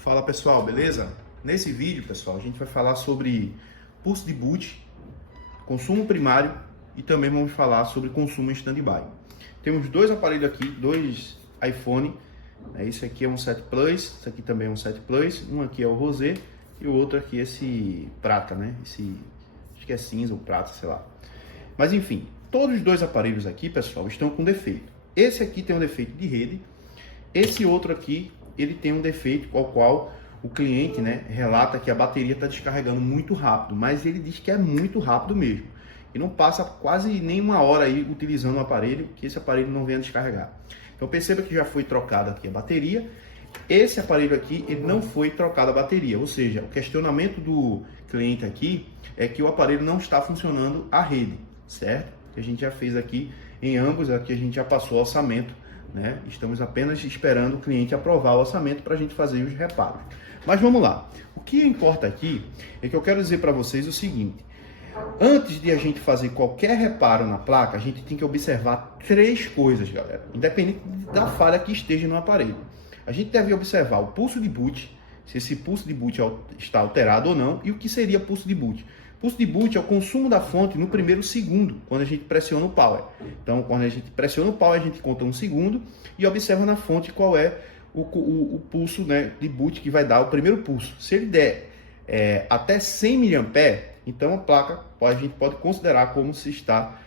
Fala pessoal, beleza? Nesse vídeo, pessoal, a gente vai falar sobre pulso de boot, consumo primário e também vamos falar sobre consumo em standby. Temos dois aparelhos aqui, dois iPhone, né? Esse aqui é um 7 Plus, esse aqui também é um 7 Plus, um aqui é o rosé e o outro aqui é esse prata, né? Esse, acho que é cinza ou prata, sei lá. Mas enfim, todos os dois aparelhos aqui, pessoal, estão com defeito. Esse aqui tem um defeito de rede, esse outro aqui ele tem um defeito ao qual o cliente, né, relata que a bateria está descarregando muito rápido, mas ele diz que é muito rápido mesmo. E não passa quase nem uma hora aí utilizando o aparelho, que esse aparelho não venha descarregar. Então perceba que já foi trocada aqui a bateria. Esse aparelho aqui, ele não foi trocada a bateria, ou seja, o questionamento do cliente aqui é que o aparelho não está funcionando a rede, certo? Que a gente já fez aqui em ambos, aqui a gente já passou o orçamento, né? Estamos apenas esperando o cliente aprovar o orçamento para a gente fazer os reparos. Mas vamos lá. O que importa aqui é que eu quero dizer para vocês o seguinte: antes de a gente fazer qualquer reparo na placa, a gente tem que observar três coisas, galera, independente da falha que esteja no aparelho. A gente deve observar o pulso de boot, se esse pulso de boot está alterado ou não, e o que seria pulso de boot. Pulso de boot é o consumo da fonte no primeiro segundo, quando a gente pressiona o power. Então, quando a gente pressiona o power, a gente conta um segundo e observa na fonte qual é o pulso, né, de boot que vai dar o primeiro pulso. Se ele der até 100 mA, então a placa a gente pode considerar como se está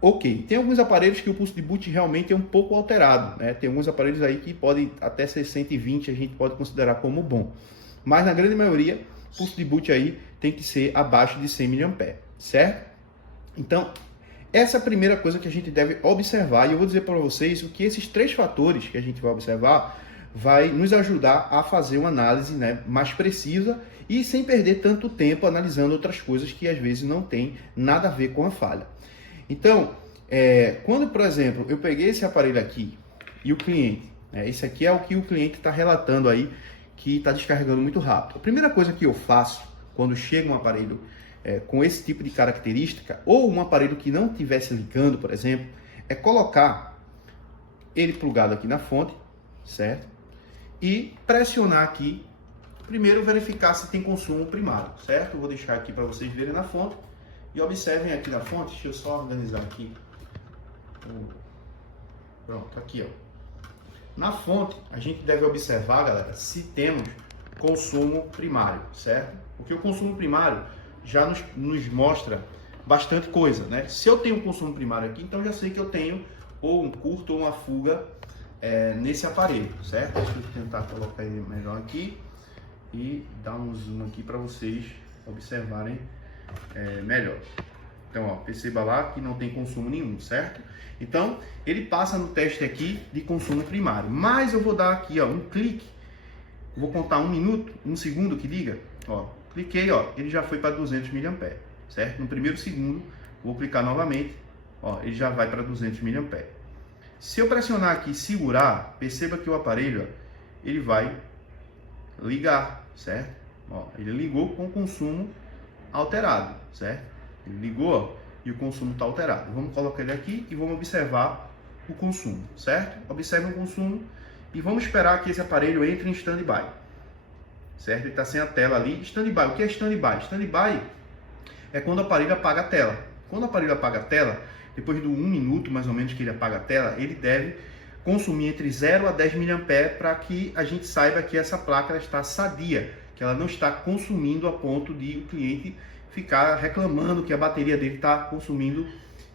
ok. Tem alguns aparelhos que o pulso de boot realmente é um pouco alterado, né? Tem alguns aparelhos aí que podem até ser 120, a gente pode considerar como bom. Mas na grande maioria, o pulso de boot aí tem que ser abaixo de 100 mA, certo? Então, essa é a primeira coisa que a gente deve observar. E eu vou dizer para vocês o que esses três fatores que a gente vai observar vai nos ajudar a fazer uma análise, né, mais precisa e sem perder tanto tempo analisando outras coisas que às vezes não tem nada a ver com a falha. Então, quando, por exemplo, eu peguei esse aparelho aqui e o cliente, né, esse aqui é o que o cliente está relatando aí, que está descarregando muito rápido. A primeira coisa que eu faço quando chega um aparelho com esse tipo de característica, ou um aparelho que não estivesse ligando, por exemplo, é colocar ele plugado aqui na fonte, certo? E pressionar aqui, primeiro verificar se tem consumo primário, certo? Eu vou deixar aqui para vocês verem na fonte e observem aqui na fonte. Deixa eu só organizar aqui. Pronto, aqui ó. Na fonte, a gente deve observar, galera, se temos consumo primário, certo? Porque o consumo primário já nos mostra bastante coisa, né? Se eu tenho consumo primário aqui, então já sei que eu tenho ou um curto ou uma fuga nesse aparelho, certo? Deixa eu tentar colocar ele melhor aqui e dar um zoom aqui para vocês observarem melhor. Então, ó, perceba lá que não tem consumo nenhum, certo? Então, ele passa no teste aqui de consumo primário. Mas eu vou dar aqui, ó, um clique. Vou contar 1 minuto, 1 segundo que diga. Ó, cliquei, ó, ele já foi para 200 mA, certo? No primeiro segundo, vou clicar novamente, ó, ele já vai para 200 mA. Se eu pressionar aqui e segurar, perceba que o aparelho, ó, ele vai ligar, certo? Ó, ele ligou com o consumo alterado, certo? Ele ligou, ó, e o consumo está alterado. Vamos colocar ele aqui e vamos observar o consumo, certo? Observe o consumo e vamos esperar que esse aparelho entre em standby, certo? Ele está sem a tela ali. Standby, o que é standby? Standby é quando o aparelho apaga a tela. Quando o aparelho apaga a tela, depois de 1 minuto mais ou menos que ele apaga a tela, ele deve consumir entre 0 a 10 mA para que a gente saiba que essa placa está sadia, que ela não está consumindo a ponto de o cliente ficar reclamando que a bateria dele está consumindo,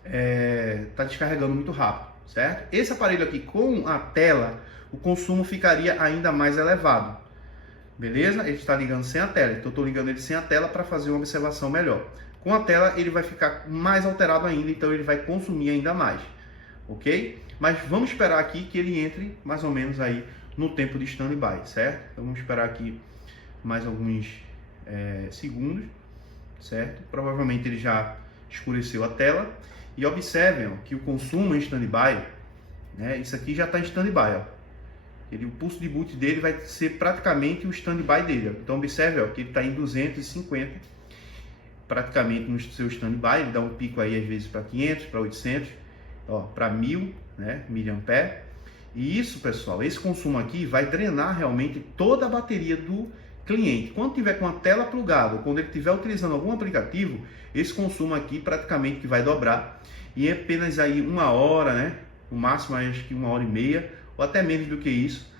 está descarregando muito rápido, certo? Esse aparelho aqui com a tela, o consumo ficaria ainda mais elevado, beleza? Ele está ligando sem a tela, então eu estou ligando ele sem a tela para fazer uma observação melhor. Com a tela ele vai ficar mais alterado ainda, então ele vai consumir ainda mais, ok? Mas vamos esperar aqui que ele entre mais ou menos aí no tempo de standby, certo? Então vamos esperar aqui mais alguns segundos, certo? Provavelmente ele já escureceu a tela. E observem, ó, que o consumo em standby, né? Isso aqui já está em standby, ó. O pulso de boot dele vai ser praticamente o standby dele, ó. Então observe, ó, que ele está em 250, praticamente no seu standby. Ele dá um pico aí às vezes para 500, para 800, ó, para 1000, né, mAh. E isso, pessoal, esse consumo aqui vai drenar realmente toda a bateria do cliente. Quando tiver com a tela plugada, ou quando ele estiver utilizando algum aplicativo, esse consumo aqui praticamente que vai dobrar. E é apenas aí 1 hora, né? No máximo acho que 1 hora e meia, ou até menos do que isso,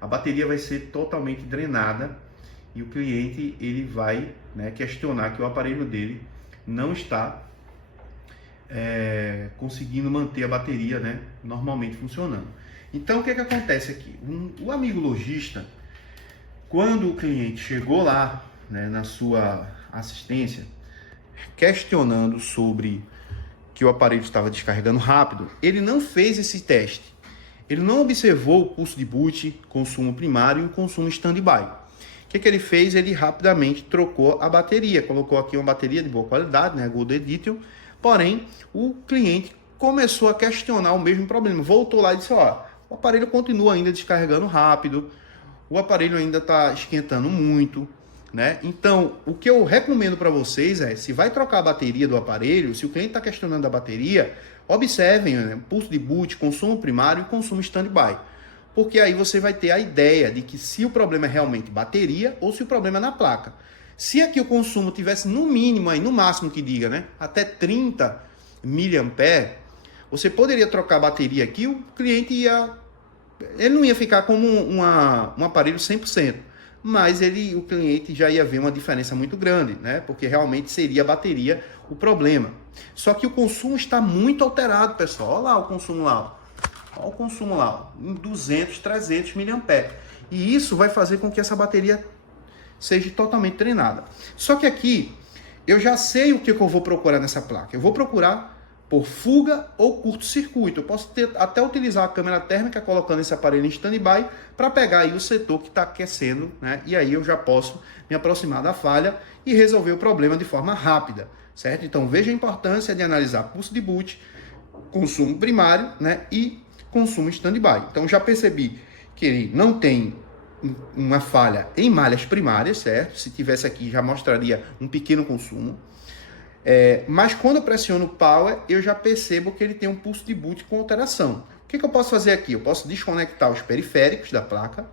a bateria vai ser totalmente drenada e o cliente ele vai, né, questionar que o aparelho dele não está conseguindo manter a bateria, né, normalmente funcionando. Então o que acontece aqui? O amigo lojista, quando o cliente chegou lá, né, na sua assistência, questionando sobre que o aparelho estava descarregando rápido, ele não fez esse teste. Ele não observou o pulso de boot, consumo primário e o consumo standby. O que ele fez? Ele rapidamente trocou a bateria, colocou aqui uma bateria de boa qualidade, né, Gold Edition, porém o cliente começou a questionar o mesmo problema, voltou lá e disse, ó, o aparelho continua ainda descarregando rápido, o aparelho ainda está esquentando muito, né? Então, o que eu recomendo para vocês é, se vai trocar a bateria do aparelho, se o cliente está questionando a bateria, observem, né, pulso de boot, consumo primário e consumo standby. Porque aí você vai ter a ideia de que se o problema é realmente bateria ou se o problema é na placa. Se aqui o consumo tivesse no mínimo, aí, no máximo que diga, né, até 30 mAh, você poderia trocar a bateria aqui, o cliente ele não ia ficar como um aparelho 100%, mas o cliente já ia ver uma diferença muito grande, né? Porque realmente seria a bateria o problema. Só que o consumo está muito alterado, pessoal. Olha lá o consumo lá. Olha o consumo lá, em 200, 300 mAh. E isso vai fazer com que essa bateria seja totalmente treinada. Só que aqui, eu já sei o que eu vou procurar nessa placa. Eu vou procurar por fuga ou curto-circuito. Eu posso até utilizar a câmera térmica colocando esse aparelho em standby para pegar aí o setor que está aquecendo, né? E aí eu já posso me aproximar da falha e resolver o problema de forma rápida, certo? Então veja a importância de analisar pulso de boot, consumo primário, né? E consumo standby. Então já percebi que ele não tem uma falha em malhas primárias, certo? Se tivesse aqui já mostraria um pequeno consumo. Mas quando eu pressiono o Power, eu já percebo que ele tem um pulso de boot com alteração. O que eu posso fazer aqui? Eu posso desconectar os periféricos da placa,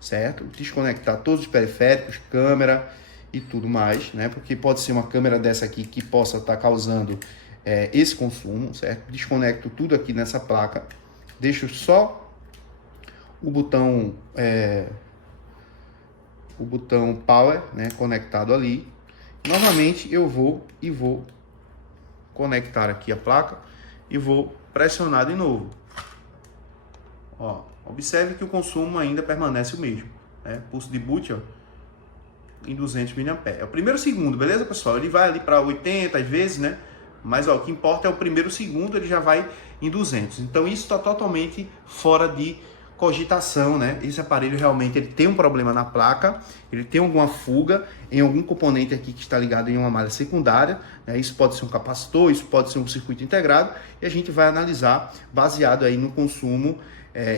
certo? Desconectar todos os periféricos, câmera e tudo mais, né? Porque pode ser uma câmera dessa aqui que possa estar causando esse consumo, certo? Desconecto tudo aqui nessa placa, deixo só o botão Power, né, conectado ali. Novamente eu vou conectar aqui a placa e vou pressionar de novo. Ó, observe que o consumo ainda permanece o mesmo, né? Pulso de boot, ó, em 200 mAh. É o primeiro segundo, beleza, pessoal? Ele vai ali para 80 às vezes, né? Mas ó, o que importa é o primeiro segundo, ele já vai em 200. Então isso está totalmente fora de cogitação, né? Esse aparelho realmente ele tem um problema na placa, ele tem alguma fuga em algum componente aqui que está ligado em uma malha secundária, né? Isso pode ser um capacitor, isso pode ser um circuito integrado, e a gente vai analisar baseado aí no consumo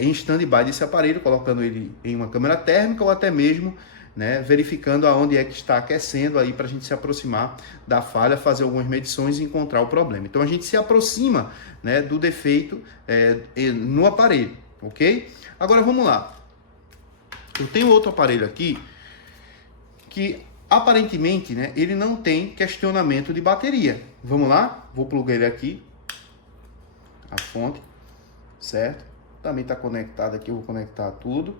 em standby desse aparelho, colocando ele em uma câmera térmica ou até mesmo, né, verificando aonde é que está aquecendo aí para a gente se aproximar da falha, fazer algumas medições e encontrar o problema. Então a gente se aproxima, né, do defeito no aparelho, ok? Agora vamos lá. Eu tenho outro aparelho aqui que aparentemente, né, ele não tem questionamento de bateria. Vamos lá? Vou plugar ele aqui, a fonte, certo? Também está conectado aqui, eu vou conectar tudo,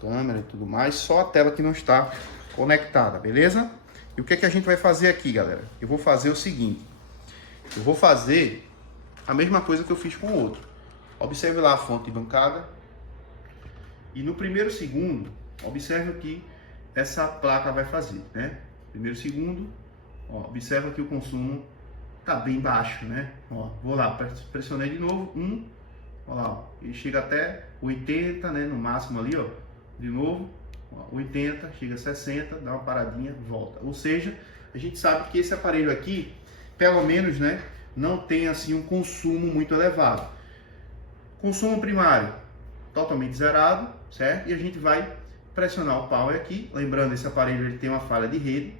câmera e tudo mais, só a tela que não está conectada, beleza? E o que é que a gente vai fazer aqui, galera? Eu vou fazer o seguinte, eu vou fazer a mesma coisa que eu fiz com o outro. Observe lá a fonte de bancada e no primeiro segundo, observe o que essa placa vai fazer, né? Primeiro segundo, ó, observa que o consumo tá bem baixo, né? Ó, vou lá, pressionei de novo, olha lá, ó, ele chega até 80, né? No máximo ali, ó, de novo, ó, 80, chega a 60, dá uma paradinha, volta. Ou seja, a gente sabe que esse aparelho aqui, pelo menos, né, não tem assim um consumo muito elevado. Consumo primário totalmente zerado, certo? E a gente vai pressionar o power aqui. Lembrando, esse aparelho ele tem uma falha de rede.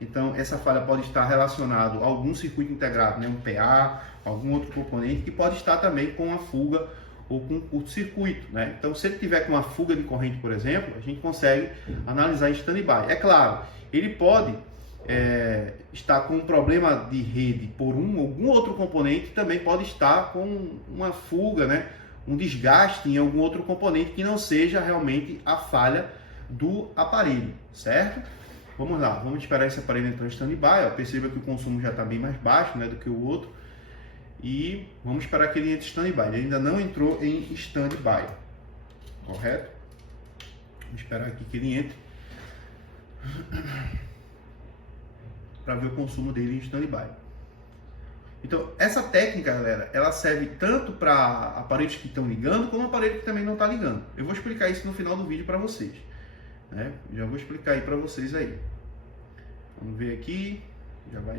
Então, essa falha pode estar relacionada a algum circuito integrado, né? Um PA, algum outro componente, que pode estar também com uma fuga ou com curto-circuito, né? Então, se ele tiver com uma fuga de corrente, por exemplo, a gente consegue analisar em stand-by. É claro, ele pode estar com um problema de rede por algum outro componente, também pode estar com uma fuga, né? Um desgaste em algum outro componente que não seja realmente a falha do aparelho, certo? Vamos lá, vamos esperar esse aparelho entrar em stand-by. Perceba que o consumo já está bem mais baixo, né, do que o outro. E vamos esperar que ele entre em stand-by. Ele ainda não entrou em stand-by, correto? Vamos esperar aqui que ele entre para ver o consumo dele em stand-by. Então, essa técnica, galera, ela serve tanto para aparelhos que estão ligando, como aparelho que também não está ligando. Eu vou explicar isso no final do vídeo para vocês, né? Já vou explicar aí para vocês aí. Vamos ver aqui,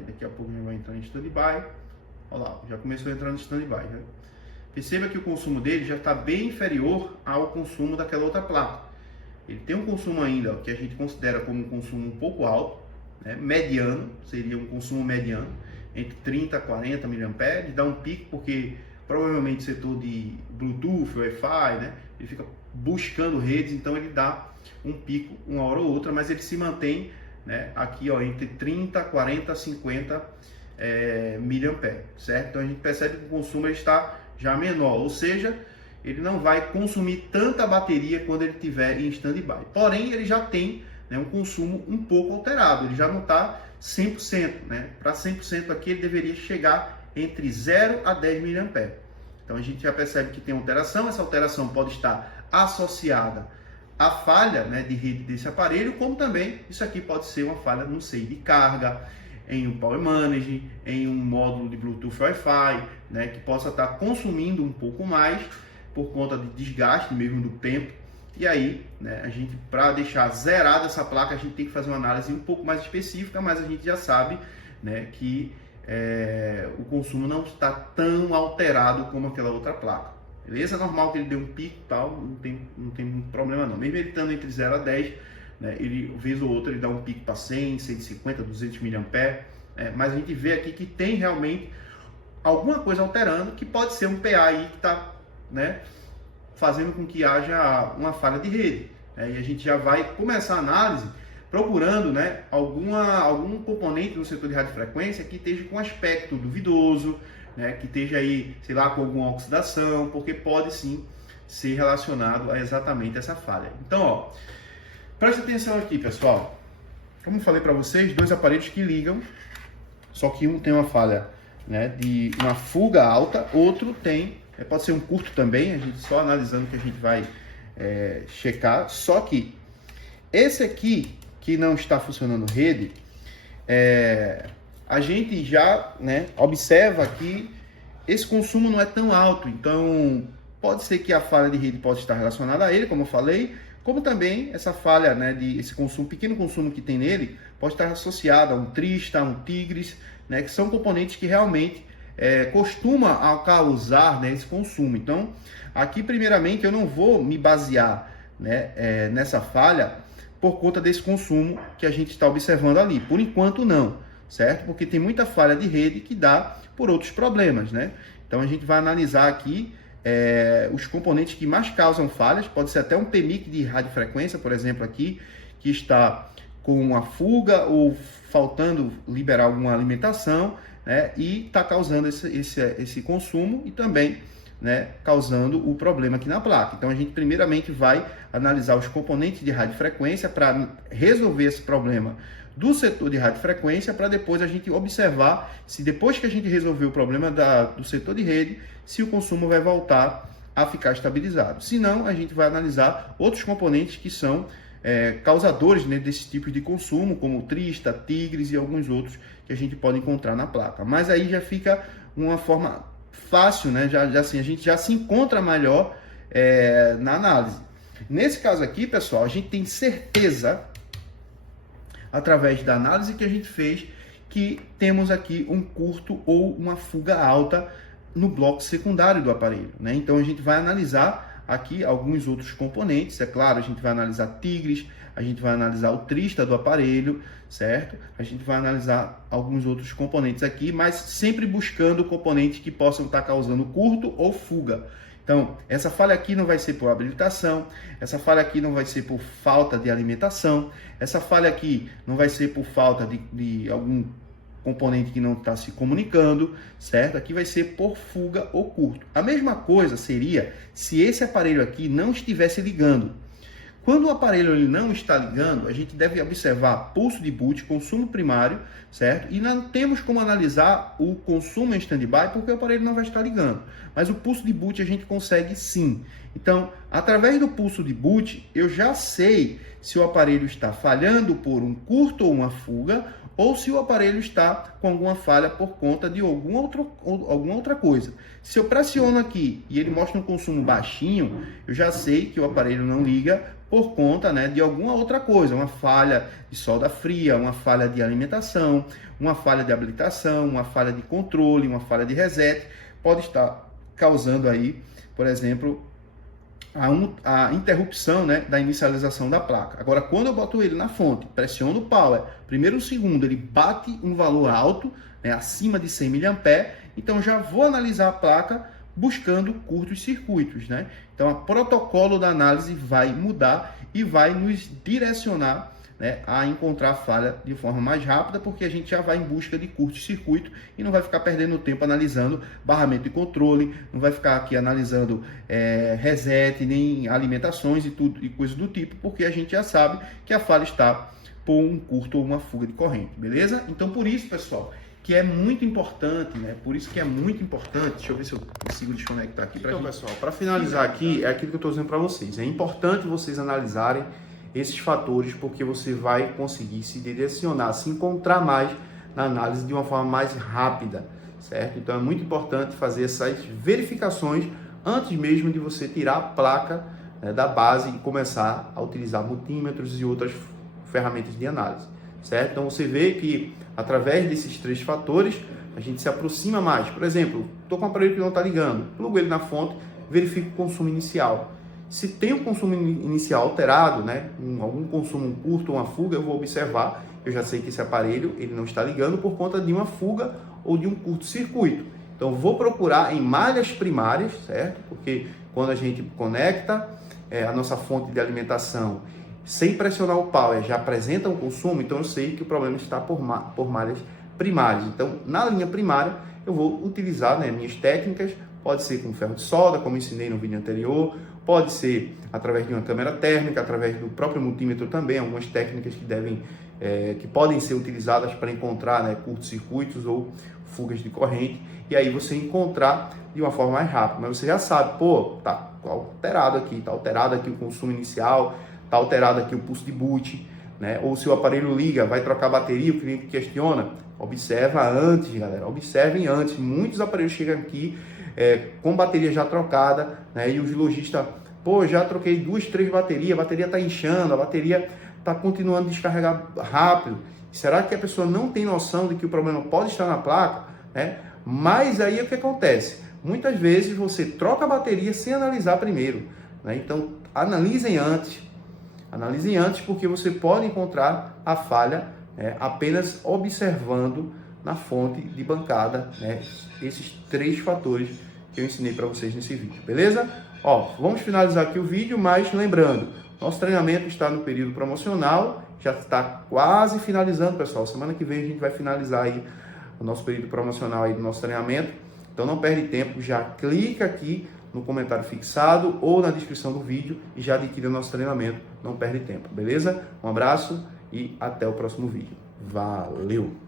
daqui a pouco já vai entrar em stand-by. Olha lá, já começou a entrar no stand-by, né? Perceba que o consumo dele já está bem inferior ao consumo daquela outra placa. Ele tem um consumo ainda que a gente considera como um consumo um pouco alto, né? Mediano, seria um consumo mediano, entre 30 a 40 mA, dá um pico porque provavelmente o setor de Bluetooth, Wi-Fi, né? Ele fica buscando redes, então ele dá um pico uma hora ou outra, mas ele se mantém, né, aqui, ó, entre 30, 40, 50 mA, certo? Então a gente percebe que o consumo ele está já menor, ou seja, ele não vai consumir tanta bateria quando ele estiver em stand-by. Porém, ele já tem, né, um consumo um pouco alterado, ele já não está 100%, né? Para 100% aqui ele deveria chegar entre 0 a 10 mA. Então a gente já percebe que tem alteração, essa alteração pode estar associada à falha, né, de rede desse aparelho, como também isso aqui pode ser uma falha, não sei, de carga, em um Power Manage, em um módulo de Bluetooth Wi-Fi, né, que possa estar consumindo um pouco mais por conta de desgaste mesmo do tempo. E aí, né, a gente, para deixar zerada essa placa, a gente tem que fazer uma análise um pouco mais específica, mas a gente já sabe, né, que o consumo não está tão alterado como aquela outra placa. Beleza? É normal que ele dê um pico e tal, não tem problema não. Mesmo ele estando entre 0 a 10, né, ele, vez ou outra, ele dá um pico para 100, 150, 200 mA, mas a gente vê aqui que tem realmente alguma coisa alterando, que pode ser um PA aí que está, né, fazendo com que haja uma falha de rede. E a gente já vai começar a análise procurando, né, algum componente no setor de radiofrequência que esteja com aspecto duvidoso, né, que esteja aí, sei lá, com alguma oxidação, porque pode sim ser relacionado a exatamente essa falha. Então, ó, preste atenção aqui, pessoal. Como eu falei para vocês, dois aparelhos que ligam, só que um tem uma falha, né, de uma fuga alta, outro tem, pode ser um curto também, a gente só analisando que a gente vai checar. Só que esse aqui, que não está funcionando rede, a gente já, né, observa que esse consumo não é tão alto, então pode ser que a falha de rede pode estar relacionada a ele, como eu falei, como também essa falha, né, esse consumo, pequeno consumo que tem nele, pode estar associada a um Trista, a um Tigris, né, que são componentes que realmente costuma causar, né, esse consumo. Então, aqui primeiramente eu não vou me basear, né, nessa falha por conta desse consumo que a gente está observando ali. Por enquanto não, certo? Porque tem muita falha de rede que dá por outros problemas, né? Então a gente vai analisar aqui os componentes que mais causam falhas. Pode ser até um PMIC de radiofrequência, por exemplo, aqui, que está com uma fuga ou faltando liberar alguma alimentação, né? E está causando esse consumo e também, né, causando o problema aqui na placa. Então a gente primeiramente vai analisar os componentes de radiofrequência para resolver esse problema do setor de radiofrequência, para depois a gente observar se depois que a gente resolver o problema do setor de rede, se o consumo vai voltar a ficar estabilizado. Se não, a gente vai analisar outros componentes que são causadores, né, desse tipo de consumo, como Trista, Tigris e alguns outros que a gente pode encontrar na placa. Mas aí já fica uma forma fácil, né? Já assim, a gente já se encontra melhor na análise. Nesse caso aqui, pessoal, a gente tem certeza, através da análise que a gente fez, que temos aqui um curto ou uma fuga alta no bloco secundário do aparelho, né? Então a gente vai analisar aqui alguns outros componentes, é claro, a gente vai analisar Tigris, a gente vai analisar o Trista do aparelho, certo? A gente vai analisar alguns outros componentes aqui, mas sempre buscando componentes que possam estar causando curto ou fuga. Então, essa falha aqui não vai ser por habilitação, essa falha aqui não vai ser por falta de alimentação, essa falha aqui não vai ser por falta de algum componente que não está se comunicando, certo? Aqui vai ser por fuga ou curto. A mesma coisa seria se esse aparelho aqui não estivesse ligando. Quando o aparelho ele não está ligando, a gente deve observar pulso de boot, consumo primário, certo? E não temos como analisar o consumo em standby porque o aparelho não vai estar ligando. Mas o pulso de boot a gente consegue sim. Então, através do pulso de boot, eu já sei se o aparelho está falhando por um curto ou uma fuga, ou se o aparelho está com alguma falha por conta de alguma outra coisa. Se eu pressiono aqui e ele mostra um consumo baixinho, eu já sei que o aparelho não liga por conta, né, de alguma outra coisa, uma falha de solda fria, uma falha de alimentação, uma falha de habilitação, uma falha de controle, uma falha de reset, pode estar causando aí, por exemplo, a interrupção, né, da inicialização da placa. Agora, quando eu boto ele na fonte, pressiono o power, primeiro ou segundo, ele bate um valor alto, né, acima de 100 mA, então já vou analisar a placa buscando curtos circuitos, né? Então, o protocolo da análise vai mudar e vai nos direcionar, né, a encontrar a falha de forma mais rápida, porque a gente já vai em busca de curto-circuito e não vai ficar perdendo tempo analisando barramento de controle, não vai ficar aqui analisando reset, nem alimentações e tudo e coisas do tipo, porque a gente já sabe que a falha está por um curto ou uma fuga de corrente, beleza? Então, por isso, pessoal, que é muito importante, né? Por isso que é muito importante. Deixa eu ver se eu consigo desconectar aqui. Então, pessoal, para finalizar aqui, é aquilo que eu estou dizendo para vocês. É importante vocês analisarem esses fatores, porque você vai conseguir se direcionar, se encontrar mais na análise de uma forma mais rápida, certo? Então, é muito importante fazer essas verificações antes mesmo de você tirar a placa, né, da base e começar a utilizar multímetros e outras ferramentas de análise, certo? Então, você vê que através desses três fatores, a gente se aproxima mais. Por exemplo, estou com um aparelho que não está ligando, plugo ele na fonte, verifico o consumo inicial. Se tem o consumo inicial alterado, né, algum consumo curto ou uma fuga, eu vou observar, eu já sei que esse aparelho ele não está ligando por conta de uma fuga ou de um curto-circuito. Então, vou procurar em malhas primárias, certo? Porque quando a gente conecta a nossa fonte de alimentação sem pressionar o power, já apresenta um consumo, então eu sei que o problema está por malhas primárias. Então, na linha primária, eu vou utilizar, né, minhas técnicas, pode ser com ferro de solda, como ensinei no vídeo anterior, pode ser através de uma câmera térmica, através do próprio multímetro também, algumas técnicas que podem ser utilizadas para encontrar, né, curtos-circuitos ou fugas de corrente, e aí você encontrar de uma forma mais rápida. Mas você já sabe, pô, tá alterado aqui o consumo inicial, tá alterado aqui o pulso de boot, né? Ou se o aparelho liga, vai trocar bateria, o cliente questiona, observa antes, galera, observem antes. Muitos aparelhos chegam aqui com bateria já trocada, né? E os lojistas, pô, já troquei 2, 3 baterias, a bateria tá inchando, a bateria tá continuando a descarregar rápido. Será que a pessoa não tem noção de que o problema pode estar na placa, né? Mas aí o que acontece? Muitas vezes você troca a bateria sem analisar primeiro, né? Então, analisem antes porque você pode encontrar a falha apenas observando na fonte de bancada, né, esses três fatores que eu ensinei para vocês nesse vídeo, beleza? Ó, vamos finalizar aqui o vídeo, mas lembrando, nosso treinamento está no período promocional, já está quase finalizando, pessoal. Semana que vem a gente vai finalizar aí o nosso período promocional aí do nosso treinamento, então não perde tempo, já clica aqui no comentário fixado ou na descrição do vídeo e já adquire o nosso treinamento, não perde tempo, beleza? Um abraço e até o próximo vídeo. Valeu!